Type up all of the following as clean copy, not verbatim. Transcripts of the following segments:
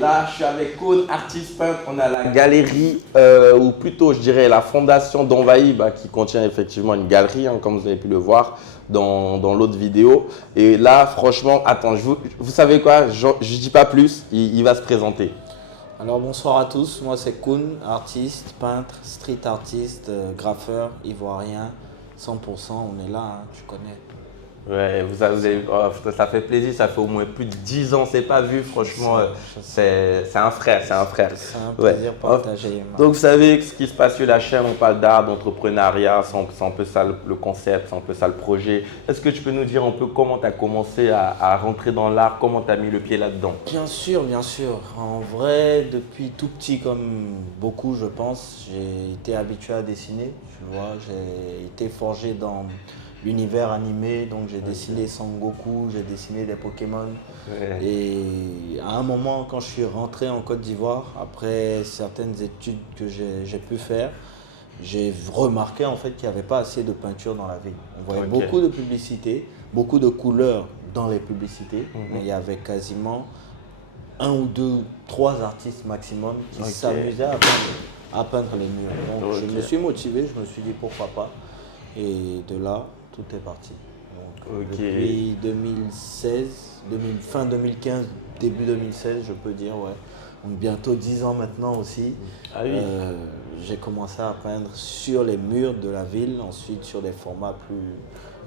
Là, je suis avec Koun, artiste peintre. On a la galerie, ou plutôt, je dirais, la fondation d'Envahi, qui contient effectivement une galerie, hein, comme vous avez pu le voir dans l'autre vidéo. Et là, franchement, attends, vous savez quoi? Je ne dis pas plus, il va se présenter. Alors bonsoir à tous, moi c'est Koun, artiste, peintre, street artiste, graffeur, ivoirien, 100%, on est là, hein, tu connais. Ouais, ça fait plaisir, ça fait au moins plus de 10 ans, c'est pas vu, franchement, c'est un frère, c'est un frère. C'est un plaisir partagé. Donc vous savez ce qui se passe sur la chaîne, on parle d'art, d'entrepreneuriat, c'est un peu ça le concept, c'est un peu ça le projet. Est-ce que tu peux nous dire un peu comment tu as commencé à rentrer dans l'art, comment tu as mis le pied là-dedans? Bien sûr, bien sûr. En vrai, depuis tout petit, comme beaucoup je pense, j'ai été habitué à dessiner, tu vois, j'ai été forgé dans l'univers animé, donc j'ai dessiné Son Goku, j'ai dessiné des Pokémon. Ouais. Et à un moment, quand je suis rentré en Côte d'Ivoire, après certaines études que j'ai pu faire, j'ai remarqué en fait qu'il n'y avait pas assez de peinture dans la ville. On voyait beaucoup de publicités, beaucoup de couleurs dans les publicités, mais il y avait quasiment un ou deux, trois artistes maximum qui s'amusaient à peindre les murs. Donc je me suis motivé, je me suis dit pourquoi pas. Et de là, tout est parti. Donc, depuis 2016, fin 2015, début 2016, je peux dire, ouais. Donc bientôt 10 ans maintenant aussi. Ah oui. J'ai commencé à peindre sur les murs de la ville, ensuite sur des formats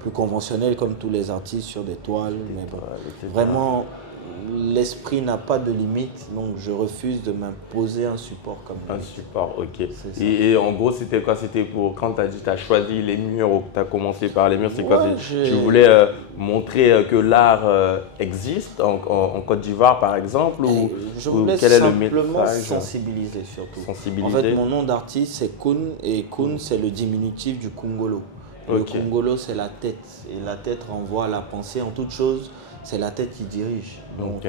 plus conventionnels comme tous les artistes, sur des toiles. Mais bon, vraiment, l'esprit n'a pas de limite, donc je refuse de m'imposer un support comme ça. Un support, ok. Et en gros, c'était quoi? C'était pour quand tu as dit tu as choisi les murs ou que tu as commencé par les murs, c'est quoi? Tu voulais montrer que l'art existe en Côte d'Ivoire par exemple je voulais quel est le simplement message? sensibiliser surtout. Sensibiliser. En fait, mon nom d'artiste c'est Koun et Koun c'est le diminutif du Kungolo. Le Kungolo c'est la tête et la tête renvoie à la pensée en toute chose. C'est la tête qui dirige. Donc,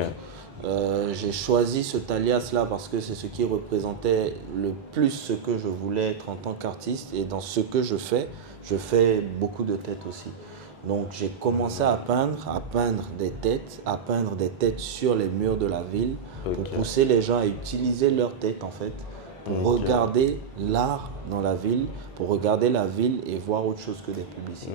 j'ai choisi cet alias-là parce que c'est ce qui représentait le plus ce que je voulais être en tant qu'artiste. Et dans ce que je fais beaucoup de têtes aussi. Donc, j'ai commencé à peindre des têtes sur les murs de la ville pour pousser les gens à utiliser leurs têtes en fait, pour regarder l'art dans la ville, pour regarder la ville et voir autre chose que des publicités.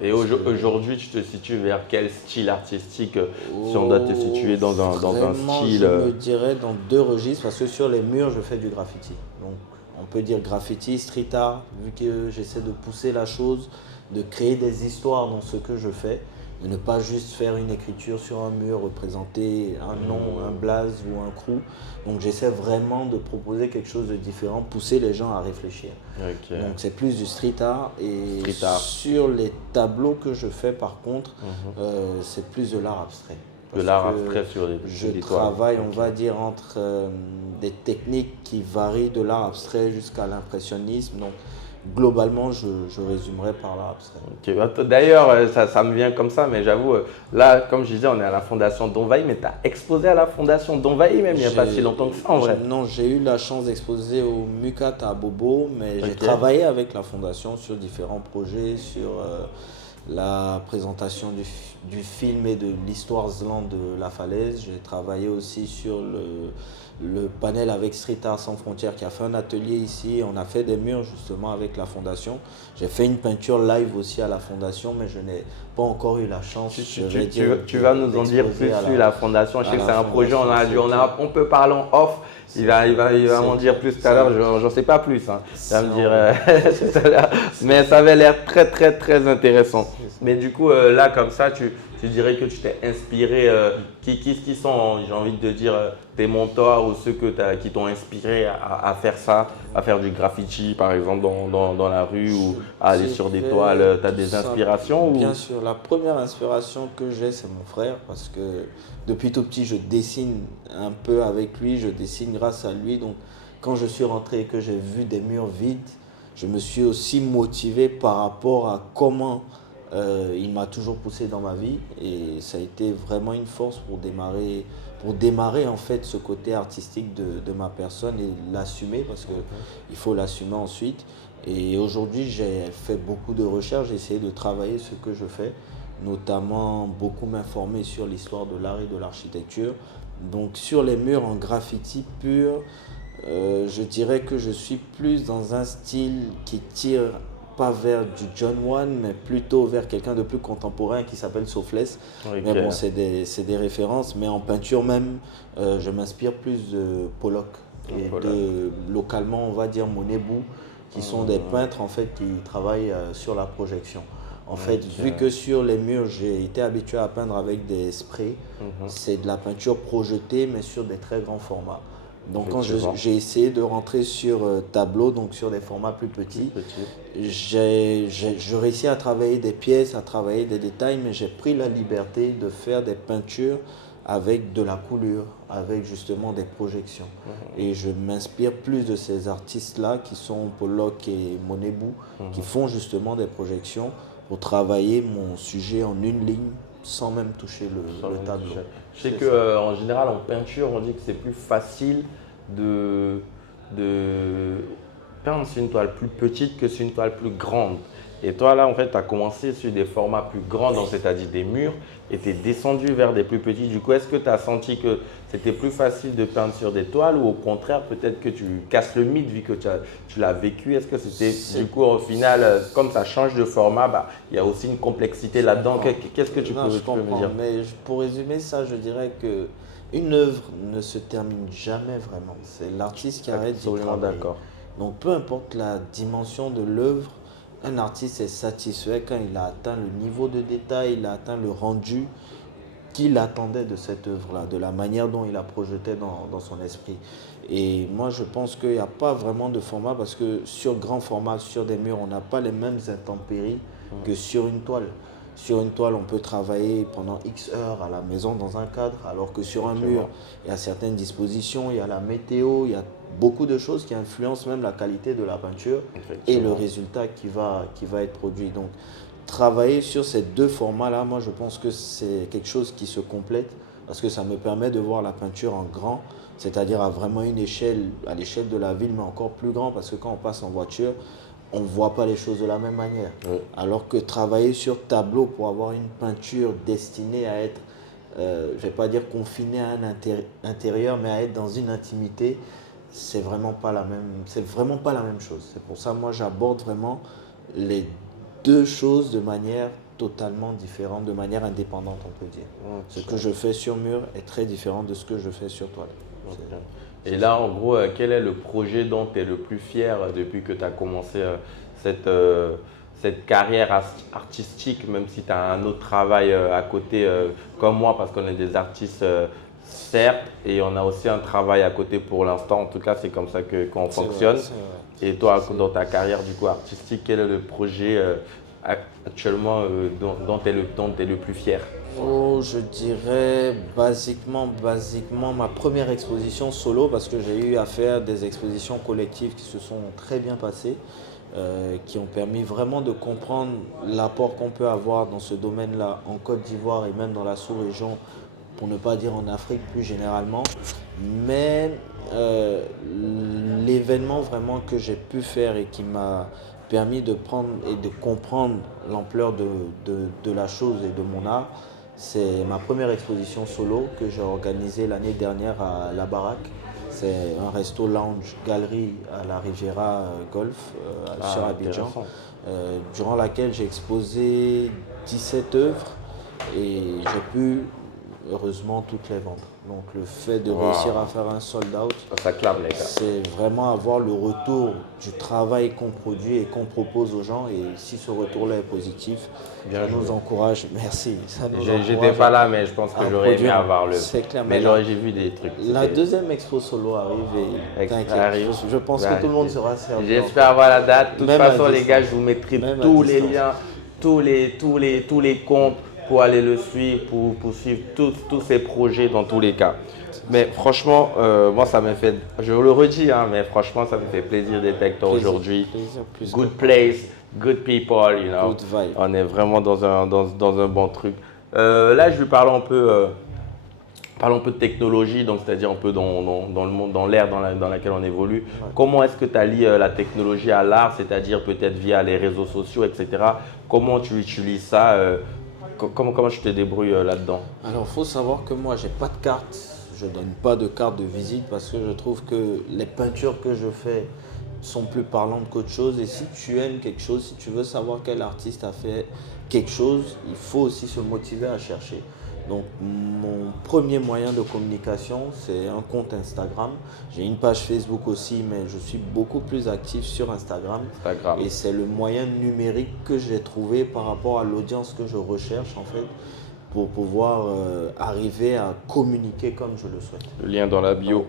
Et aujourd'hui, tu te situes vers quel style artistique si on doit te situer dans un style? Je me dirais dans deux registres parce que sur les murs, je fais du graffiti. Donc, on peut dire graffiti, street art, vu que j'essaie de pousser la chose, de créer des histoires dans ce que je fais. De ne pas juste faire une écriture sur un mur, représenter un nom, un blaze ou un crew. Donc j'essaie vraiment de proposer quelque chose de différent, pousser les gens à réfléchir. Donc c'est plus du street art. Et sur les tableaux que je fais par contre, c'est plus de l'art abstrait. De l'art abstrait sur les Je travaille, on va dire, entre des techniques qui varient de l'art abstrait jusqu'à l'impressionnisme. Donc globalement, je résumerai par l'art abstrait. D'ailleurs, ça me vient comme ça, mais j'avoue, là, comme je disais, on est à la fondation d'Envahi, mais tu as exposé à la fondation d'Envahi même il n'y a pas si longtemps que ça en vrai. Non, j'ai eu la chance d'exposer au MUCAT à Bobo, mais j'ai travaillé avec la fondation sur différents projets, sur la présentation du film et de l'histoire Zlan de La Falaise. J'ai travaillé aussi sur le panel avec Street Art Sans Frontières qui a fait un atelier ici. On a fait des murs justement avec la fondation. J'ai fait une peinture live aussi à la fondation, mais je n'ai pas encore eu la chance. Tu vas nous en dire plus sur la fondation. Je sais que c'est un projet, on peut parler en off. Il va m'en dire plus tout à l'heure, j'en sais pas plus. Hein. Il va me dire tout à l'heure. Mais ça avait l'air très très très intéressant. Mais du coup, là comme ça, tu dirais que tu t'es inspiré, qui sont, j'ai envie de dire, tes mentors ou ceux qui t'ont inspiré à faire ça, à faire du graffiti par exemple dans la rue ou à aller sur des toiles, tu as des inspirations Bien sûr, la première inspiration que j'ai c'est mon frère parce que depuis tout petit je dessine un peu avec lui, je dessine grâce à lui. Donc quand je suis rentré et que j'ai vu des murs vides, je me suis aussi motivé par rapport à comment il m'a toujours poussé dans ma vie et ça a été vraiment une force pour démarrer en fait ce côté artistique de ma personne et l'assumer parce qu'il faut l'assumer ensuite. Et aujourd'hui, j'ai fait beaucoup de recherches, j'ai essayé de travailler ce que je fais, notamment beaucoup m'informer sur l'histoire de l'art et de l'architecture, Donc sur les murs en graffiti pur, je dirais que je suis plus dans un style qui tire pas vers du John One, mais plutôt vers quelqu'un de plus contemporain qui s'appelle Sofless. Okay. Mais bon, c'est des références. Mais en peinture même, je m'inspire plus de Pollock et localement, on va dire Monebu, qui sont des peintres en fait qui travaillent sur la projection. En fait, vu que sur les murs, j'ai été habitué à peindre avec des sprays, c'est de la peinture projetée, mais sur des très grands formats. Donc quand j'ai essayé de rentrer sur tableau, donc sur des formats plus petits, je réussis à travailler des pièces, à travailler des détails, mais j'ai pris la liberté de faire des peintures avec de la coulure, avec justement des projections. Et je m'inspire plus de ces artistes-là qui sont Pollock et Monebu, qui font justement des projections pour travailler mon sujet en une ligne sans même toucher le tableau. Je sais qu'en général, en peinture, on dit que c'est plus facile de peindre sur une toile plus petite que sur une toile plus grande. Et toi, là, en fait, tu as commencé sur des formats plus grands, donc c'est-à-dire des murs, et tu es descendu vers des plus petits. Du coup, est-ce que tu as senti que c'était plus facile de peindre sur des toiles ou au contraire, peut-être que tu casses le mythe vu que tu l'as vécu? Est-ce que c'était, du coup, au final, comme ça change de format, il y a aussi une complexité là-dedans. Qu'est-ce que tu peux me dire? Mais pour résumer ça, je dirais que une œuvre ne se termine jamais vraiment. C'est l'artiste qui arrête d'y travailler. Donc, peu importe la dimension de l'œuvre, un artiste est satisfait quand il a atteint le niveau de détail, il a atteint le rendu qu'il attendait de cette œuvre-là, de la manière dont il a projeté dans son esprit. Et moi, je pense qu'il n'y a pas vraiment de format parce que sur grand format, sur des murs, on n'a pas les mêmes intempéries que sur une toile. Sur une toile, on peut travailler pendant X heures à la maison dans un cadre, alors que sur un mur, il y a certaines dispositions, il y a la météo, il y a beaucoup de choses qui influencent même la qualité de la peinture et le résultat qui va être produit. Donc, travailler sur ces deux formats-là, moi, je pense que c'est quelque chose qui se complète parce que ça me permet de voir la peinture en grand, c'est-à-dire à vraiment une échelle, à l'échelle de la ville, mais encore plus grand parce que quand on passe en voiture, on ne voit pas les choses de la même manière. Alors que travailler sur tableau pour avoir une peinture destinée à être, je ne vais pas dire confinée à un intérieur, mais à être dans une intimité, c'est vraiment pas la même chose. C'est pour ça moi j'aborde vraiment les deux choses de manière totalement différente, de manière indépendante on peut dire. Ce que je fais sur mur est très différent de ce que je fais sur toile. Et là en gros, quel est le projet dont tu es le plus fier depuis que tu as commencé cette carrière artistique, même si tu as un autre travail à côté comme moi, parce qu'on est des artistes certes, et on a aussi un travail à côté pour l'instant. En tout cas, c'est comme ça qu'on fonctionne. Vrai. Et toi, dans ta carrière du coup artistique, quel est le projet actuellement dont tu es le plus fier? Je dirais basiquement ma première exposition solo, parce que j'ai eu à faire des expositions collectives qui se sont très bien passées, qui ont permis vraiment de comprendre l'apport qu'on peut avoir dans ce domaine-là en Côte d'Ivoire et même dans la sous-région, pour ne pas dire en Afrique plus généralement. Mais l'événement vraiment que j'ai pu faire et qui m'a permis de prendre et de comprendre l'ampleur de la chose et de mon art, c'est ma première exposition solo que j'ai organisée l'année dernière à La Baraque. C'est un resto lounge galerie à la Riviera Golf sur Abidjan, durant laquelle j'ai exposé 17 œuvres et j'ai pu heureusement toutes les vendre. Donc le fait de réussir à faire un sold out, ça clame, les gars. C'est vraiment avoir le retour du travail qu'on produit et qu'on propose aux gens. Et si ce retour-là est positif, ça nous encourage. Merci. J'étais pas là, mais je pense que j'aurais aimé avoir le. C'est clair. Mais j'ai vu des trucs. La deuxième expo solo arrive et t'inquiète. Je pense que tout le monde sera servi. J'espère avoir la date. De toute façon, les gars, je vous mettrai tous les liens, tous les comptes, pour aller le suivre, pour suivre tous ces projets dans tous les cas. Mais franchement, moi ça me fait, je le redis, mais franchement ça me fait plaisir d'être avec toi aujourd'hui. Good place, good people, you know. Good vibe. On est vraiment dans un bon truc. Là je vais parler un peu de technologie, donc c'est-à-dire un peu dans le monde, dans l'ère dans laquelle on évolue. Ouais. Comment est-ce que tu allies la technologie à l'art, c'est-à-dire peut-être via les réseaux sociaux, etc. Comment tu utilises ça? Comment tu te débrouilles là-dedans? Alors, il faut savoir que moi, j'ai pas de carte. je ne donne pas de carte de visite parce que je trouve que les peintures que je fais sont plus parlantes qu'autre chose. Et si tu aimes quelque chose, si tu veux savoir quel artiste a fait quelque chose, il faut aussi se motiver à chercher. Donc mon premier moyen de communication, c'est un compte Instagram. J'ai une page Facebook aussi, mais je suis beaucoup plus actif sur Instagram. Et c'est le moyen numérique que j'ai trouvé par rapport à l'audience que je recherche en fait, pour pouvoir arriver à communiquer comme je le souhaite. Le lien dans la bio. Donc,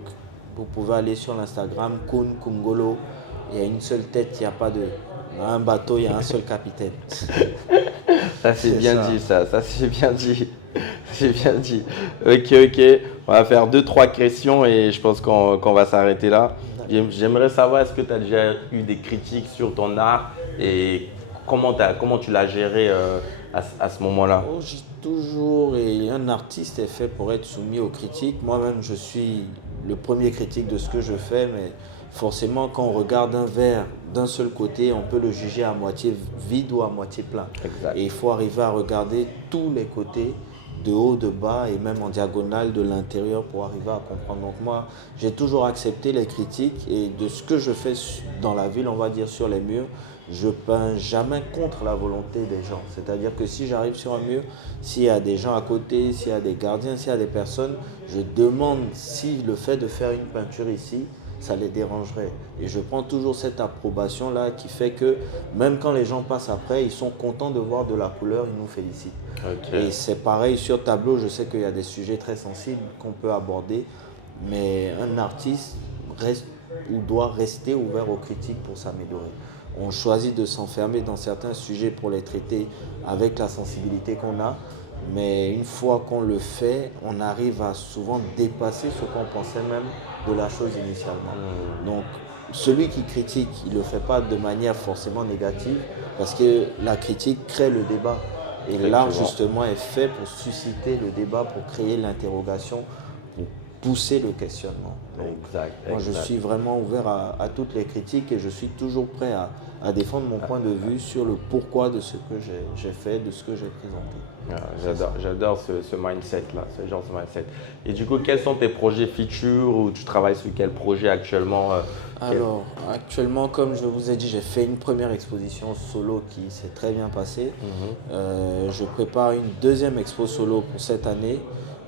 vous pouvez aller sur l'Instagram, Kun Kungolo. Il y a une seule tête, il n'y a pas de... Dans un bateau, il y a un seul capitaine. Ça c'est bien dit, ça c'est bien dit. C'est bien dit. Ok. On va faire 2-3 questions et je pense qu'on va s'arrêter là. J'aimerais savoir, est-ce que tu as déjà eu des critiques sur ton art et comment tu l'as géré à ce moment-là? J'ai toujours, et un artiste est fait pour être soumis aux critiques. Moi-même, je suis le premier critique de ce que je fais, mais forcément, quand on regarde un verre d'un seul côté, on peut le juger à moitié vide ou à moitié plein. Exact. Et il faut arriver à regarder tous les côtés, de haut, de bas et même en diagonale de l'intérieur pour arriver à comprendre. Donc moi, j'ai toujours accepté les critiques et de ce que je fais dans la ville, on va dire sur les murs, je peins jamais contre la volonté des gens. C'est-à-dire que si j'arrive sur un mur, s'il y a des gens à côté, s'il y a des gardiens, s'il y a des personnes, je demande si le fait de faire une peinture ici, ça les dérangerait. Et je prends toujours cette approbation-là qui fait que même quand les gens passent après, ils sont contents de voir de la couleur, ils nous félicitent. Okay. Et c'est pareil sur tableau, je sais qu'il y a des sujets très sensibles qu'on peut aborder, mais un artiste reste ou doit rester ouvert aux critiques pour s'améliorer. On choisit de s'enfermer dans certains sujets pour les traiter avec la sensibilité qu'on a, mais une fois qu'on le fait, on arrive à souvent dépasser ce qu'on pensait même de la chose initialement. Donc, celui qui critique, il ne le fait pas de manière forcément négative parce que la critique crée le débat. Et l'art, justement, est fait pour susciter le débat, pour créer l'interrogation, pour pousser le questionnement. Donc, moi, je suis vraiment ouvert à toutes les critiques et je suis toujours prêt à défendre mon point de vue sur le pourquoi de ce que j'ai fait, de ce que j'ai présenté. J'adore ce mindset-là, ce genre de mindset. Et du coup, quels sont tes projets futurs ou tu travailles sur quel projet actuellement? Alors, actuellement, comme je vous ai dit, j'ai fait une première exposition solo qui s'est très bien passée. Je prépare une deuxième expo solo pour cette année.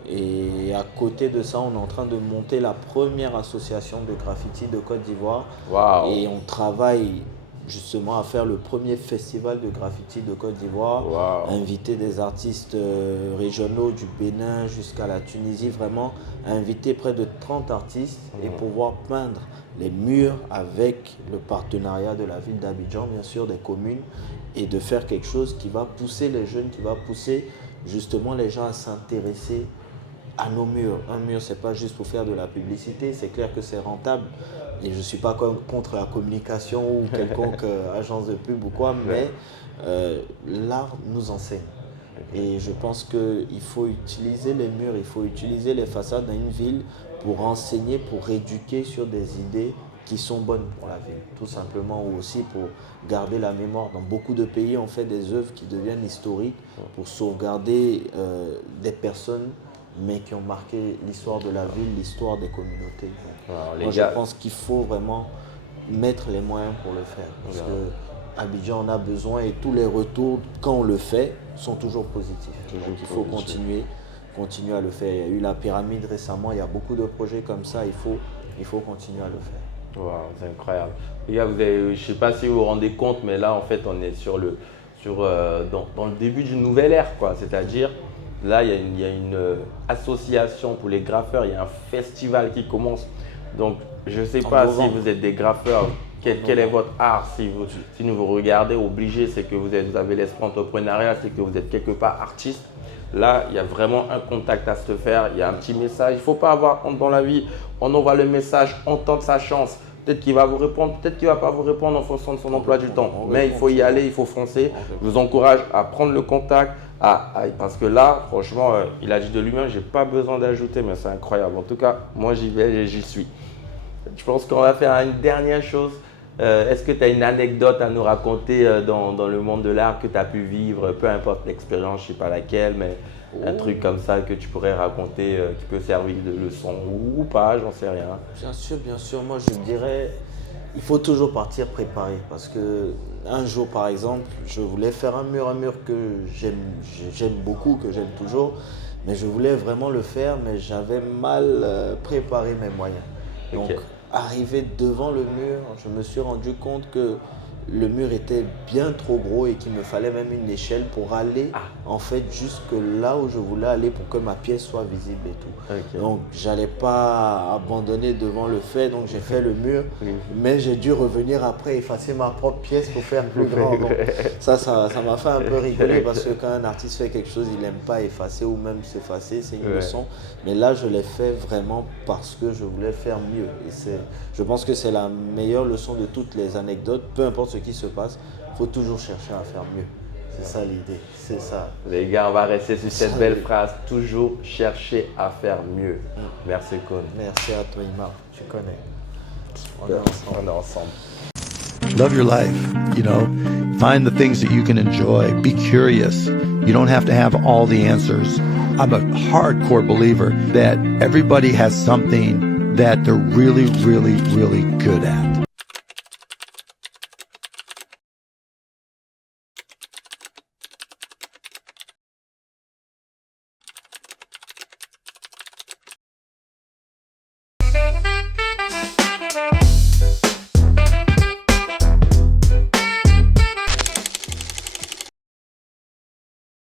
Et à côté de ça, on est en train de monter la première association de graffiti de Côte d'Ivoire. Wow. Et on travaille justement à faire le premier festival de graffiti de Côte d'Ivoire, inviter des artistes régionaux du Bénin jusqu'à la Tunisie, vraiment inviter près de 30 artistes et pouvoir peindre les murs avec le partenariat de la ville d'Abidjan, bien sûr, des communes, et de faire quelque chose qui va pousser les jeunes, qui va pousser justement les gens à s'intéresser à nos murs. Un mur, c'est pas juste pour faire de la publicité, c'est clair que c'est rentable. Et je ne suis pas contre la communication ou quelconque agence de pub ou quoi, mais l'art nous enseigne. Et je pense qu'il faut utiliser les murs, il faut utiliser les façades dans une ville pour enseigner, pour éduquer sur des idées qui sont bonnes pour la ville, tout simplement, ou aussi pour garder la mémoire. Dans beaucoup de pays, on fait des œuvres qui deviennent historiques pour sauvegarder des personnes, mais qui ont marqué l'histoire de la ville, l'histoire des communautés. Moi, je pense qu'il faut vraiment mettre les moyens pour le faire. Parce que Abidjan en a besoin et tous les retours, quand on le fait, sont toujours positifs. Donc il faut continuer à le faire. Il y a eu la pyramide récemment, il y a beaucoup de projets comme ça, il faut continuer à le faire. Wow, c'est incroyable. Les gars, je ne sais pas si vous vous rendez compte, mais là, en fait, on est dans le début d'une nouvelle ère, quoi. C'est-à-dire, là, il y a une association pour les graffeurs, il y a un festival qui commence. Donc, je ne sais pas si vous êtes des graffeurs, quel est votre art. Si vous regardez, obligé, c'est que vous avez l'esprit entrepreneurial, c'est que vous êtes quelque part artiste. Là, il y a vraiment un contact à se faire, il y a un petit message. Il ne faut pas avoir honte dans la vie. On envoie le message, on tente sa chance. Peut-être qu'il va vous répondre, peut-être qu'il ne va pas vous répondre en fonction de son emploi du temps. Mais il faut y aller, il faut foncer. Je vous encourage à prendre le contact. Parce que là, franchement, il a dit de lui-même, je n'ai pas besoin d'ajouter, mais c'est incroyable. En tout cas, moi, j'y vais et j'y suis. Je pense qu'on va faire une dernière chose. Est-ce que tu as une anecdote à nous raconter dans le monde de l'art que tu as pu vivre, peu importe l'expérience, je ne sais pas laquelle, mais un truc comme ça que tu pourrais raconter qui peut servir de leçon ou pas, j'en sais rien. Bien sûr. Moi, je dirais, il faut toujours partir préparé parce que un jour, par exemple, je voulais faire un mur que j'aime beaucoup, que j'aime toujours, mais je voulais vraiment le faire, mais j'avais mal préparé mes moyens. Donc, arrivé devant le mur, je me suis rendu compte que le mur était bien trop gros et qu'il me fallait même une échelle pour aller en fait jusque là où je voulais aller pour que ma pièce soit visible et tout. Donc j'allais pas abandonner devant le fait, donc j'ai fait le mur, mais j'ai dû revenir après effacer ma propre pièce pour faire plus grand. Donc, ça m'a fait un peu rigoler parce que quand un artiste fait quelque chose, il n'aime pas effacer ou même s'effacer, c'est une leçon. Mais là je l'ai fait vraiment parce que je voulais faire mieux. Et je pense que c'est la meilleure leçon de toutes les anecdotes, peu importe ce qui se passe, il faut toujours chercher à faire mieux. C'est ça l'idée, c'est ça. Les gars, on va rester sur cette belle phrase, toujours chercher à faire mieux. Merci Koun. Merci à toi Imar, tu connais. On est ensemble. Love your life, find the things that you can enjoy, be curious. You don't have to have all the answers. I'm a hardcore believer that everybody has something that they're really, really, really good at.